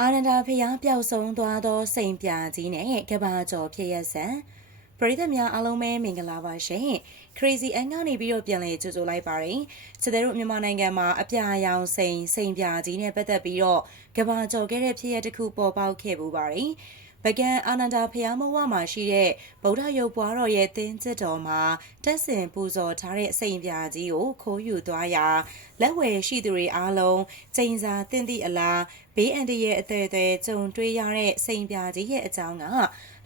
အာနန္ဒာဖျားပျောက်ဆုံးသွားသောစိန်ပြာကြီးနဲ့ကဘာကျော်ဖြစ်ရဆန်ပရိသတ်များအားလုံးပဲမင်္ဂလာပါရှင် Crazy အန်ကနေပြီးတော့ပြန်လည်ကြိုဆိုလိုက်ပါရင်စစ်တဲ့တို့မြန်မာနိုင်ငံမှာအပြာရောင်စိန်စိန်ပြာကြီးနဲ့ပတ်သက်ပြီးတော့ကဘာကျော်ခဲ့တဲ့ဖြစ်ရတစ်ခုပေါ်ပေါက်ခဲ့ပူပါတယ် ပကံအာနန္ဒာဖျားမဝမှာရှိတဲ့ဗုဒ္ဓရုပ်ပွားတော်ရဲ့တင်းကျစ်တော်မှာတက်ဆင်ပူဇော်ထားတဲ့စိန်ပြာကြီးကိုခိုးယူသွားရာလက်ဝယ်ရှိသူတွေအားလုံးချိန်စာတင့်သည့်အလားဘေးအန္တရာယ်အသေးသေးကြုံတွေ့ရတဲ့စိန်ပြာကြီးရဲ့အကြောင်းက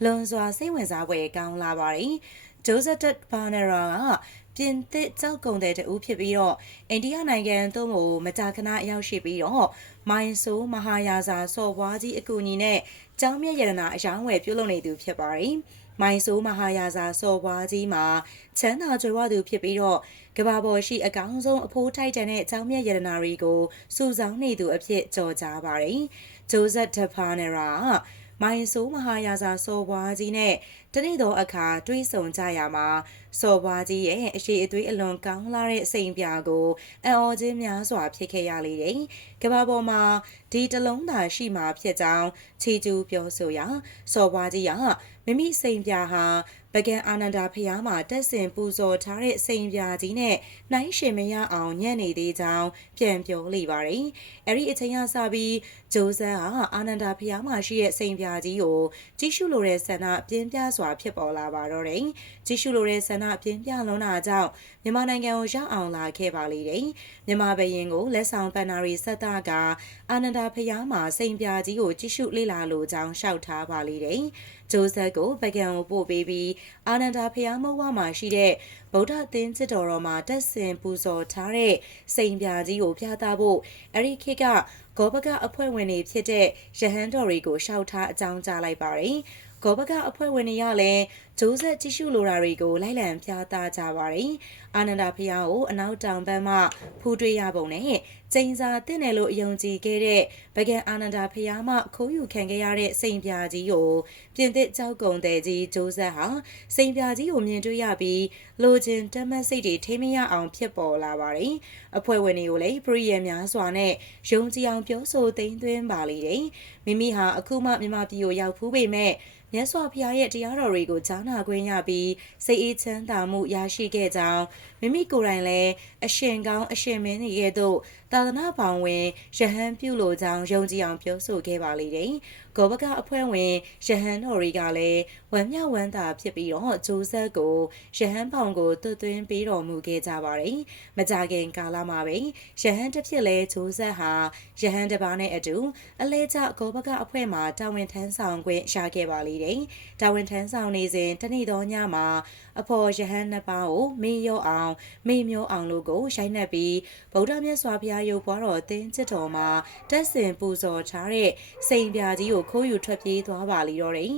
လွန်စွာစိတ်ဝင်စားဖွယ်ကောင်းလာပါတယ်။ဂျိုဇက်တက်ဘာနရာကပြင်သစ်ကြောက်ကုန်တဲ့တူဖြစ်ပြီးတော့အိန္ဒိယနိုင်ငံသို့ကိုမကြာခဏရောက်ရှိပြီးတော့မိုင်ဆိုးမဟာယာဇာစော်ဘွားကြီးအကူအညီနဲ့ကျောင်းမြတ်ရတနာအယောင်းဝယ်ပြုလုပ်နေသူဖြစ်ပါတယ်။မိုင်ဆိုးမဟာယာဇာစော်ဘွားကြီးမှာချမ်းသာကြွယ်ဝသူဖြစ်ပြီးတော့ကဘာပေါ်ရှိအကောင်းဆုံးအဖိုးထိုက်တန်တဲ့ကျောင်းမြတ်ရတနာတွေကိုစုဆောင်းနေသူအဖြစ်ကြော်ကြားပါတယ်။ဂျိုဇက်တဖာနရာ မိုင်ဆိုးမဟာယာဇာစော်ဘွားကြီးနဲ့တနေ့သောအခါတွေးဆုံကြရမှာစော်ဘွားကြီးရဲ့အရှိအသွေးအလွန်ကောင်းလာတဲ့စိန်ပြာကိုအံ့ဩခြင်းများစွာဖြစ်ခဲ့ရလေတယ်။ကဘာပေါ်မှာဒီတလုံးသာရှိမှဖြစ်ကြောင်းချီကျူးပြောဆိုရာစော်ဘွားကြီးကမိမိစိန်ပြာဟာ ပကံအာနန္ဒာဖျားမှာတက်ဆင်ပူဇော်ထားတဲ့စိန်ပြာကြီးနဲ့နှိုင်းရှင်မရအောင်ညံ့နေသေးကြောင်းပြန်ပြောလိပါတယ်။အဲ့ဒီအချိန်ကစပြီးဂျိုးဆန်ဟာအာနန္ဒာဖျားမှာရှိတဲ့စိန်ပြာကြီးကိုကြည့်ရှုလိုတဲ့ဆန္ဒပြင်းပြစွာဖြစ်ပေါ်လာပါတော့တယ်။ကြည့်ရှုလိုတဲ့ဆန္ဒပြင်းပြလွန်းတာကြောင့်မြန်မာနိုင်ငံကိုရောက်အောင်လာခဲ့ပါလေတယ်။မြန်မာဘရင်ကိုလက်ဆောင်ပန်နာရီဆက်တာကအာနန္ဒာဖျားမှာစိန်ပြာကြီးကိုကြည့်ရှုလေ့လာလိုကြောင်းရှောက်ထားပါလေတယ်။ဂျိုးဆက်ကိုပကံကိုပို့ပေးပြီးအာနန္ဒာဖျားမဝမှာရှိတဲ့ဗုဒ္ဓသင်္ချစ်တော်တော်မှာတက်ဆင်ပူဇော်ထားတဲ့စိန်ပြာကြီးကိုပြသဖို့အဲ့ဒီခေတ်ကဂောဘကအဖွဲ့ဝင်တွေဖြစ်တဲ့ရဟန်းတော်တွေကိုရှောက်ထားအကြောင်းကြားလိုက်ပါတယ်။ဂောဘကအဖွဲ့ဝင်တွေကလည်း ဂျိုးဆက်ကြည့်ရှုလိုတာတွေကိုလိုက်လံပြသကြပါတယ်။အာနန္ဒာဖျားကိုအနောက်တောင်ဘက်မှဖူးတွေ့ရပုံနဲ့ကျင်းစာတင့်တယ်လို့အယုံကြည်ခဲ့တဲ့ဗကံအာနန္ဒာဖျားမှခိုးယူခံခဲ့ရတဲ့စိန်ပြာကြီးကိုပြင်သစ်ကြောက်ကုံတဲ့ကြီးဂျိုးဆက်ဟာစိန်ပြာကြီးကိုမြင်တွေ့ရပြီးလိုချင်တက်မတ်စိတ်တွေထိမရအောင်ဖြစ်ပေါ်လာပါတယ်။အဖွဲ့ဝင်တွေကိုလည်းပရိယများစွာနဲ့ယုံကြည်အောင်ပြောဆိုသိမ်းသွင်းပါလေတယ်။မိမိဟာအခုမှမြန်မာပြည်ကိုရောက်ဖူးပေမဲ့မြတ်စွာဘုရားရဲ့တရားတော်တွေကိုကြားနာခွင့်ရပြီးစိတ်အေးချမ်းသာမှုရရှိခဲ့ကြောင်းမိမိကိုယ်တိုင်လည်းအရှင်ကောင်းအရှင်မင်းရဲ့သို့ သာသနာ့ဘောင်ဝင်ရဟန်းပြုလိုကြောင်းယုံကြည်အောင်ပြောဆိုခဲ့ပါလေတယ်။ဂောဘကအဖွဲ့ဝင်ရဟန်းတော်တွေကလည်းဝမ်းမြောက်ဝမ်းသာဖြစ်ပြီးတော့ဂျိုးဆက်ကိုရဟန်းပေါင်ကိုတွတ်သွင်းပေးတော်မူခဲ့ကြပါတယ်။မကြခင်ကာလမှာပဲရဟန်းတစ်ဖြစ်လဲဂျိုးဆက်ဟာရဟန်းတစ်ပါးနဲ့အတူအလဲကျဂောဘကအဖွဲ့မှာတာဝန်ထမ်းဆောင်ခွင့်ရခဲ့ပါလေတယ်။တာဝန်ထမ်းဆောင်နေစဉ်တနေ့သောညမှာအဖော်ရဟန်းနှစ်ပါးကိုမေးရောအောင်မေးမျောအောင်လို့ကိုရိုက်နှက်ပြီးဗုဒ္ဓမြတ်စွာဘုရားရုပ်ပွားတော်တင်းချစ်တော်မှာတက်ဆင်ပူဇော်ထားတဲ့စိန်ပြာကြီးကိုခိုးယူထွက်ပြေးသွားပါလိတော့တယ်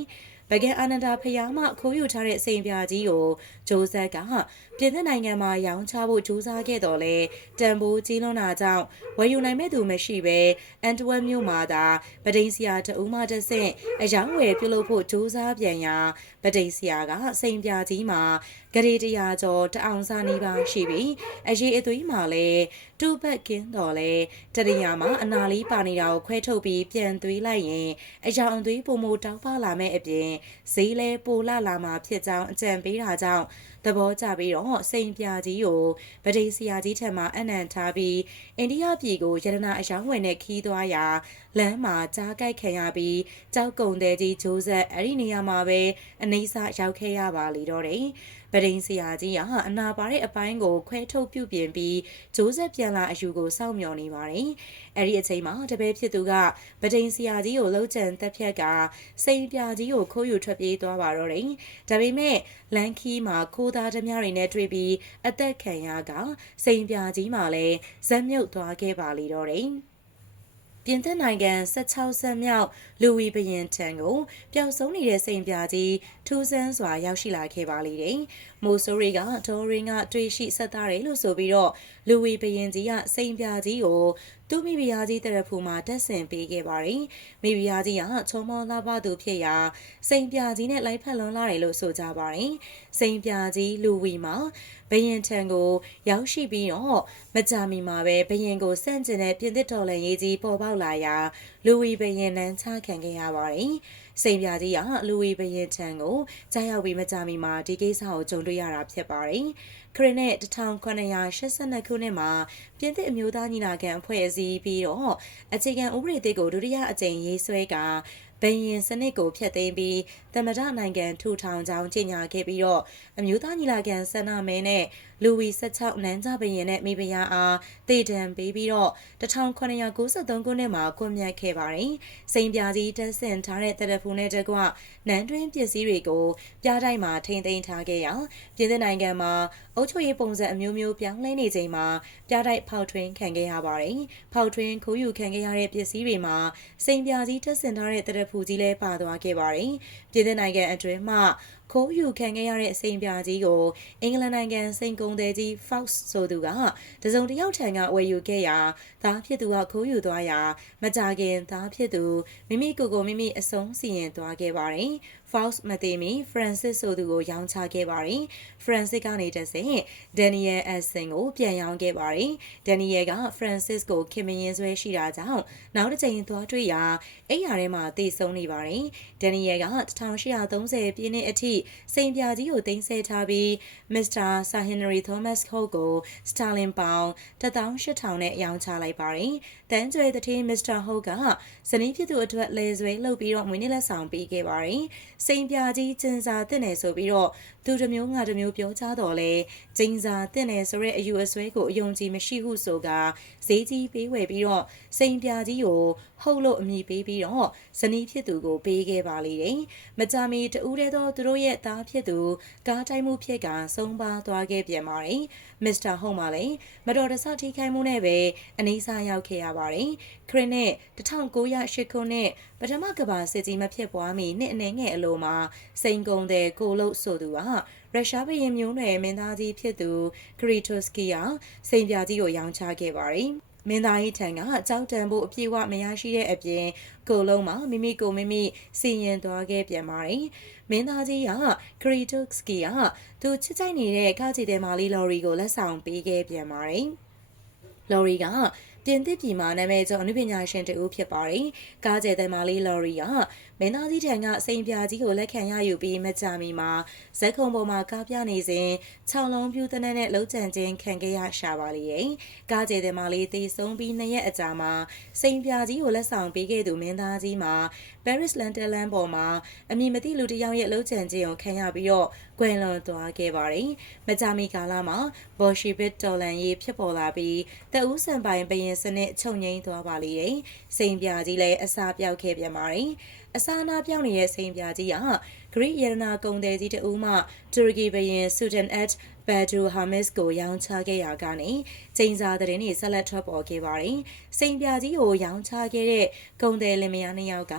ဗကဲအာနန္ဒာဖျားမှခိုးယူထားတဲ့စိန်ပြာကြီးကိုဂျိုးဆက်ကပြင်သစ်နိုင်ငံမှာရောင်းချဖို့ကြိုးစားခဲ့တော်လဲတန်ဖိုးကြီးလွန်းတာကြောင့်ဝယ်ယူနိုင်မဲ့သူမရှိပဲအန်တဝက်မြို့မှာသာဗဒိန်ဆရာတဦးမှတဆင့်အယောင်းဝယ်ပြုလုပ်ဖို့ကြိုးစားပြန်ရာဗဒိန်ဆရာကစိန်ပြာကြီးမှာဂရေတရာကျော်တအောင်စာနီးပါရှိပြီးအရေးအသွေးမှာလည်း တူဘက်ကင်းတော်လဲတရယာမှာအနာလေးပါနေတာကိုခွဲထုတ်ပြီးပြန်သွေးလိုက်ရင်အယောင်အသွေးပုံမတောက်ပလာမဲ့အပြင်ဈေးလဲပိုလာလာမှာဖြစ်ကြောင်းအကြံပေးတာကြောင့်သဘောကျပြီးတော့စိန်ပြာကြီးကိုဗဒိဆရာကြီးထံမှအနံ့ထားပြီးအိန္ဒိယပြည်ကိုရတနာအယောင်းဝင်နဲ့ခီးသွားရာ လမ်းမှာကြားကြိုက်ခံရပြီးကြောက်ကုံတဲ့ကြီးဂျိုးဆက်အဲ့ဒီနေရာမှာပဲအနေဆရောက်ခဲ့ရပါလေတော့တယ်ဗဒိန်ဆရာကြီးကအနာပါတဲ့အပိုင်းကိုခွဲထုတ်ပြုပြင်ပြီးဂျိုးဆက်ပြန်လာအယူကိုစောင့်မျှော်နေပါတယ်။အဲ့ဒီအချိန်မှာတပည့်ဖြစ်သူကဗဒိန်ဆရာကြီးကိုလှုပ်ကြံတက်ဖြတ်ကစိန်ပြာကြီးကိုခိုးယူထွက်ပြေးသွားပါတော့တယ်။ဒါပေမဲ့လန်ခီမှာခိုးသားဓမြတွေနဲ့တွေ့ပြီးအသက်ခံရကစိန်ပြာကြီးမှာလည်းဇက်မြုပ်သွားခဲ့ပါလေတော့တယ်။ ပြင်သစ်နိုင်ငံ16ဆက်မြောက်လူဝီဘရင်ထံကိုပျောက်ဆုံးနေတဲ့စိန်ပြာကြီးထူးဆန်းစွာရောက်ရှိလာခဲ့ပါလေတယ်။ မိုဆိုရီကဒေါ်ရင်ကတွေ့ရှိဆက်သားတယ်လို့ဆိုပြီးတော့လူဝီဘရင်ကြီးကစိန်ပြကြီးကိုသူမိဖုရားကြီးတရဖူမှာတက်ဆင်ပေးခဲ့ပါတယ်မိဖုရားကြီးကချုံမောလာပသူဖြစ်ရာစိန်ပြကြီးနဲ့လိုက်ဖက်လွန်လာတယ်လို့ဆိုကြပါတယ်စိန်ပြကြီးလူဝီမှာဘရင်ထံကိုရောက်ရှိပြီးတော့မကြာမီမှာပဲဘရင်ကိုစန့်ကျင်တဲ့ပြင်သစ်တော်လှန်ရေးကြီးပေါ်ပေါက်လာရာလူဝီဘရင်နန်းချခံခဲ့ရပါတယ်။စိန်ပြကြီးကလူဝီဘရင်ထံကိုကြားရောက်ပြီးမကြာမီမှာဒီကိစ္စကိုကြုံတွေ့ရတာဖြစ်ပါတယ်။ခရစ်နဲ့1982ခုနှစ်မှာပြင်သစ်အမျိုးသားညီလာခံအဖွဲ့အစည်းပြီးတော့အခြေခံဥပဒေသစ်ကိုဒုတိယအကြိမ်ရေးဆွဲကဘယင်စနစ်ကိုဖျက်သိမ်းပြီးသမ္မတနိုင်ငံထူထောင်ကြောင်းကြေညာခဲ့ပြီးတော့အမျိုးသားညီလာခံဆန္ဒမဲနဲ့လူဝီ16နန်းကြဘယင်နဲ့မိဖုရားအားတည်တံပေးပြီးတော့1993ခုနှစ်မှာကွန်မြတ်ခဲ့ပါတယ်။စိန်ပြကြီးတက်ဆင်ထားတဲ့တရဖူနဲ့တကွနန်းတွင်းပစ္စည်းတွေကိုပြားတိုင်းမှာထိမ့်သိမ်းထားခဲ့ရာပြည် th နိုင်ငံမှာအုပ်ချုပ်ရေးပုံစံအမျိုးမျိုးပြောင်းလဲနေချိန်မှာပြားတိုင်းဖောက်ထွင်းခံခဲ့ရပါတယ်။ဖောက်ထွင်းခိုးယူခံခဲ့ရတဲ့ပစ္စည်းတွေမှာစိန်ပြကြီးတက်ဆင်ထားတဲ့တရဖူကြီးလည်းပါသွားခဲ့ပါတယ်။ပြည် th နိုင်ငံအတွင်းမှ ခိုးယူခံခဲ့ရတဲ့အစိမ်ပြာကြီးကိုအင်္ဂလန်နိုင်ငံစိန်ကုန်သည်ကြီး Fox ဆိုသူကတစုံတစ်ယောက်ထံကဝယ်ယူခဲ့ရာသားဖြစ်သူကခိုးယူသွားရာမကြခင်သားဖြစ်သူမိမိကိုယ်ကိုမိမိအဆုံးစီရင်သွားခဲ့ပါတယ်။ Fox မသိမီ Francis ဆိုသူကိုရောင်းချခဲ့ပါတယ်။ Francis ကနေတဆင့် Daniel Edson ကိုပြန်ရောင်းခဲ့ပါတယ်။ Daniel က Francis ကိုခင်မင်းရင်ဆွဲရှိတာကြောင့်နောက်တစ်ချိန်သွားတွေ့ရာအိမ်ယာထဲမှာတည်ဆုံနေပါတယ်။ Daniel က1830ပြည့်နှစ်အထိစိန်ပြကြီးကိုတင်ဆက်ထားပြီး Mr. Sir Henry Thomas Hope ကို Sterling Pound 18000နဲ့ရောင်းချလိုက်ပါတယ်။တန်းကျွဲတဲ့ Mr. Hope ကဇနီးဖြစ်သူအတွက်လဲဆွဲလုပ်ပြီးတော့မွေးနေ့လက်ဆောင်ပေးခဲ့ပါတယ်။စိန်ပြကြီးကျင်စာတင်နေဆိုပြီးတော့သူတစ်မျိုးငါတစ်မျိုးပြောကြတော့လေကျင်းစာတင်နေဆိုတဲ့အယူအဆွဲကိုအယုံကြည်မရှိဟုဆိုကဈေးကြီးပေးဝယ်ပြီးတော့စိန်ပြကြီးကိုဟုတ်လို့အမိပေးပြီးတော့ဇနီးဖြစ်သူကိုပေးခဲ့ပါလေတယ်။မကြာမီတူးတဲ့သောသူတို့ရဲ့သားဖြစ်သူကားတိုင်းမှုဖြစ်ကဆုံးပါသွားခဲ့ပြန်ပါတယ်။မစ္စတာဟုတ်မှလည်းမတော်တဆထိခိုက်မှုနဲ့ပဲအနည်းစားရောက်ခဲ့ရပါတယ်။ခရစ်နဲ့1908ခုနှစ်ပထမကမ္ဘာစစ်ကြီးမဖြစ်ပွားမီနှစ်အနေငယ်အလိုမှာစိန်ကုန်တဲ့ကိုလုတ်ဆိုသူကရုရှားဘရင်မျိုးနွယ်မင်းသားကြီးဖြစ်သူခရီတိုစကီယာစိန်ပြကြီးကိုရောင်းချခဲ့ပါတယ်။ မင်းသားကြီးထံကကြောက်တံဖို့အပြည့်အဝမရရှိတဲ့အပြင်ကိုလုံးမှာမိမိကိုမိမိစီရင်သွားခဲ့ပြန်ပါတယ်။မင်းသားကြီးကခရီတိုစကီယာသူချစ်ကြိုက်နေတဲ့ကားချီတဲ့မာလီလော်ရီကိုလက်ဆောင်ပေးခဲ့ပြန်ပါတယ်။လော်ရီက ပြင်သစ်ပြည်မှာနာမည်ကျော်အနုပညာရှင်တူဖြစ်ပါတယ်။ကားကျဲတဲ့မာလီလော်ရီကမင်းသားကြီးထံကစိန်ပြာကြီးကိုလက်ခံရယူပြီးမကြမီမှာဇက်ခုံပေါ်မှာကားပြနေစဉ်6လုံးပြူတနက်နဲ့လှုပ်ကြံခြင်းခံခဲ့ရရှာပါလေရဲ့။ကားကျဲတဲ့မာလီတေဆုံးပြီးနှစ်ရက်အကြာမှာစိန်ပြာကြီးကိုလက်ဆောင်ပေးခဲ့သူမင်းသားကြီးမှာ Paris London လမ်းပေါ်မှာအမည်မသိလူတစ်ယောက်ရဲ့လှုပ်ကြံခြင်းကိုခံရပြီးတော့ကွယ်လွန်သွားခဲ့ပါတယ်။မကြာမီကာလမှာဘော်ရှီဘစ်တော်လန်ရေးဖြစ်ပေါ်လာပြီးတအူးဆန်ပိုင်ဘရင်စနစ်ချုပ်ငိမ့်သွားပါလေတယ်။စိန်ပြာကြီးလည်းအစာပြောက်ခဲ့ပြန်ပါတယ်။အစာနာပြောင်းနေတဲ့စိန်ပြာကြီးကဂရိယရနာကုံတဲ့ကြီးတအူးမှတူရကီဘရင်ဆူဒန်အက်ဘက်ဒူဟာမစ်ကိုရောင်းချခဲ့ရာကနေချိန်စာတဲ့နေဆက်လက်ထွက်ပေါ်ခဲ့ပါတယ်။စိန်ပြကြီးကိုရောင်းချခဲ့တဲ့ဂုံတယ်လင်မယားနှစ်ယောက်က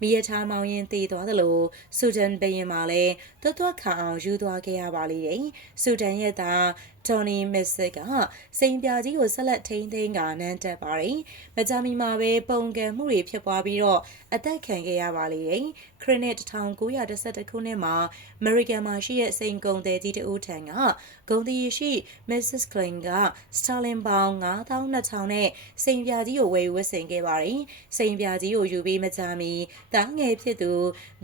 မိရထားမောင်ရင်တည်သွားသလိုဆူဒန်ဘရင်မှာလည်းသွတ်သွတ်ခါအောင်ယူသွားခဲ့ရပါလိမ့်တယ်။ဆူဒန်ရဲ့သားဒေါ်နီမစ်ဆစ်ကစိန်ပြကြီးကိုဆက်လက်ထိန်းသိမ်းကနန်းတက်ပါတယ်။မကြာမီမှာပဲပုံကံမှုတွေဖြစ်ပွားပြီးတော့အသက်ခံခဲ့ရပါလိမ့်တယ်။ခရစ်နစ်1911ခုနှစ်မှာအမေရိကန်မှာရှိတဲ့စိန်ကုံသည်ကြီးတဦးထံကဂုံတီရှိ Mrs. Klein က Stalin ပေါင်9200နဲ့စိန်ပြကြီးကိုဝယ်ဝတ်ဆင်ခဲ့ပါတယ်။စိန်ပြကြီးကိုယူပြီးမကြာမီတားငယ်ဖြစ်သူ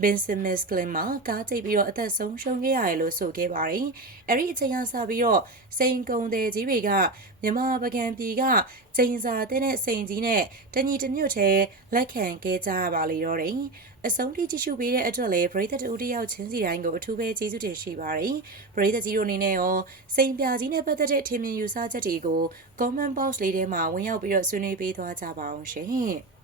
Vincent Miss Klein မှာကားကြိတ်ပြီးတော့အသက်ဆုံးရှုံးခဲ့ရတယ်လို့ဆိုခဲ့ပါတယ်။အဲ့ဒီအချိန်ကစပြီးတော့စိန်ကုံသည်ကြီးတွေကမြမပကံပြည်ကကျင်းစာတဲ့စိန်ကြီးနဲ့တညီတညွတ်ထဲလက်ခံခဲ့ကြပါလေတော့တယ်။အဆုံးထိကြည့်ရှုပေးတဲ့အတွက်လည်းပရိသတ်တူတယောက်ချင်းစီတိုင်းကိုအထူးပဲကျေးဇူးတင်ရှိပါတယ်။ပရိသတ်ကြီးတို့အနေနဲ့ရောစိန်ပြကြီးနဲ့ပတ်သက်တဲ့ထင်မြင်ယူဆချက်တွေကို comment box လေးထဲမှာဝင်ရောက်ပြီးတော့ဆွေးနွေးပေးသွားကြပါအောင်ရှင်။